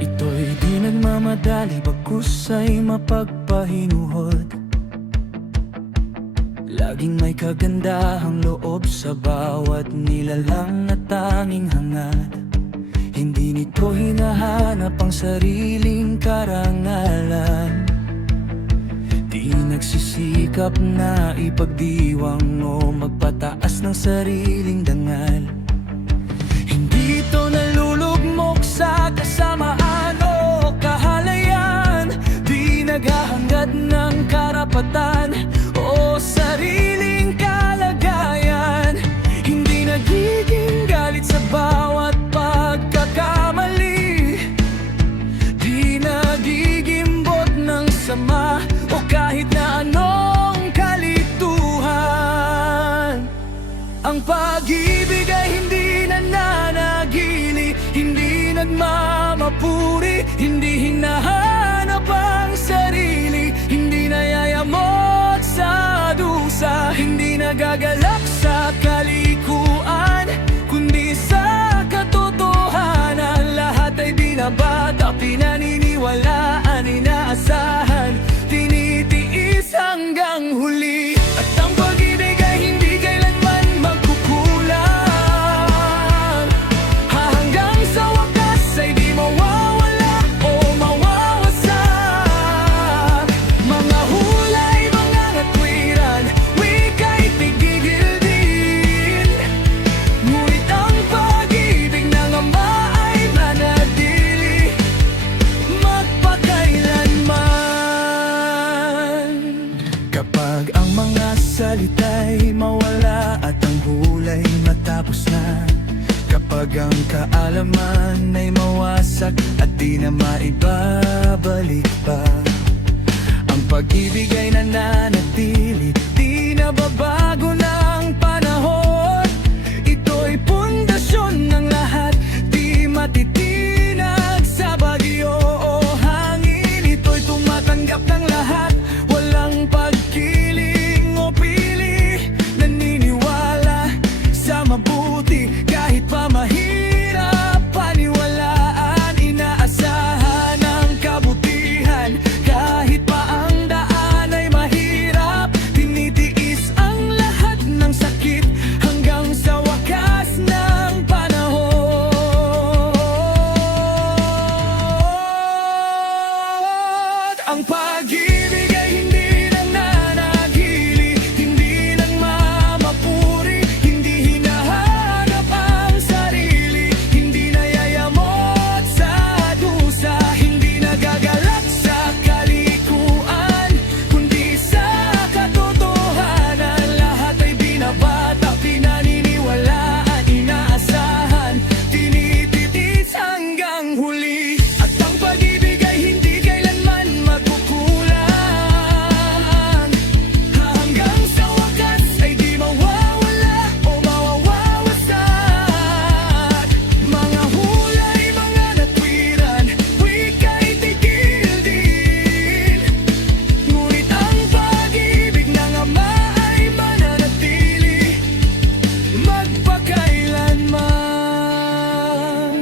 Ito'y di nagmamadali, bagkus ay mapagpahinuhod. Laging may kagandahang loob sa bawat nilalang at tanging hangad. Hindi nito hinahanap ang sariling karangalan. Di nagsisikap na ipagdiwang o magpataas ng sariling dangal. Hindi ito nalulugmok sa kasamaan o kahalayan. Di naghahangad ng karapatan o sariling kalagayan. Hindi nagiging galit sa bawat pagkakamali. Di nagigimbot ng sama o kahit na anong kalituhan. Ang pag-ibig ay hindi nananagili, hindi nagmamapuri, hindi hinahanap ang sarili, hindi nayayamot sa dusa, hindi nagagalak sa kalikuan, kundi sa katotohanan. Lahat ay binabata, pinaniniwalaan, inaasahan, tinitiis hanggang huli. At ang pag-ibig ay hindi kailanman magkukulang. Hanggang sa wakas ay di mawawala o mawawasak. Mga hulay, mga katwiran, wika'y tigigil din. Ngunit ang pag-ibig ng Ama ay manatili magpakailanman. Kapag ang mga salita'y mawala at ang hulay matapos na, kapag ang kaalaman ay mawasak at di na maibabalik pa, ang pag-ibig ay nananatili, di na babago ng panahon. Ito'y pundasyon ng lahat, di matitinag sa bagyo o hangin. Ito'y tumatanggap ng lahat, walang pagkiling o pili. Naniniwala sa mabuti kahit pa mahirap paniwalaan. Inaasahan ang kabutihan kahit pa ang daan ay mahirap. Tinitiis ang lahat ng sakit hanggang sa wakas ng panahon. Ang pag-ibig ay hindi nananagili, hindi nagmamapuri, hindi hinahanap ang sarili, hindi nayayamot sa dusa, hindi nagagalak sa kalikuan, kundi sa katotohanan. Lahat ay binabata, pinaniniwalaan, inaasahan, tinitiis hanggang huli. At ang pag-ibig ay hindi kailanman magkukulang. Hanggang sa wakas ay di mawawala o mawawasak. Mga hulay, mga natwiran, wika'y tigil din. Ngunit ang pag-ibig ng Ama ay mananatili magpakailanman.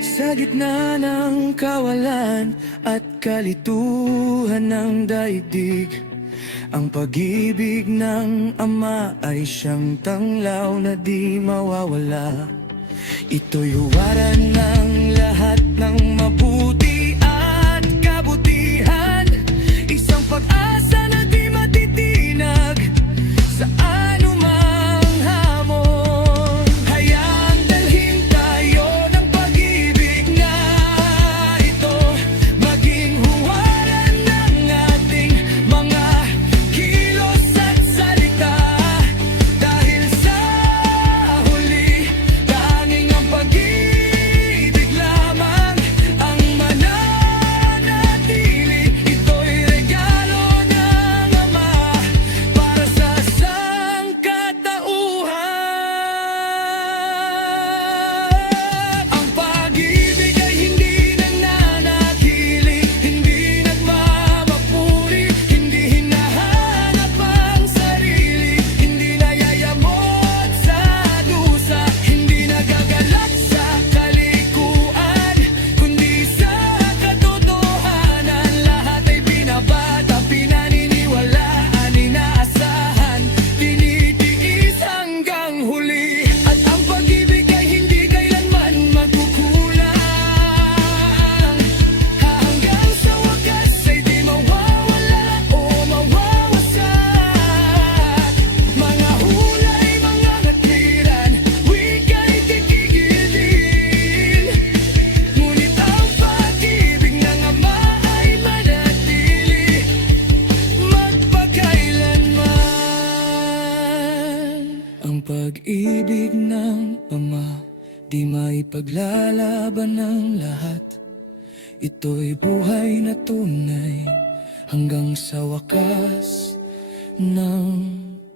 Sa gitna ng kawalan at kalituhan ng daigdig, ang pag-ibig ng Ama ay siyang tanglaw na di mawawala. Ito'y huwaran ng lahat ng mabuti at kabutihan, isang pag-asa na di matitinag sa anumang hamon. Hayaang dalhin tayo ng pag-ibig na ito, maging huwaran ng ating mga kilos at salita. Dahil sa huli, tanging ang pag-ibig lahat. Ito'y buhay na tunay hanggang sa wakas ng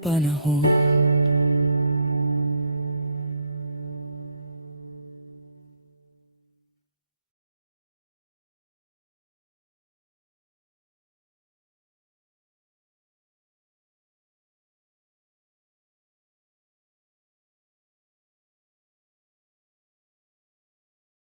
panahon.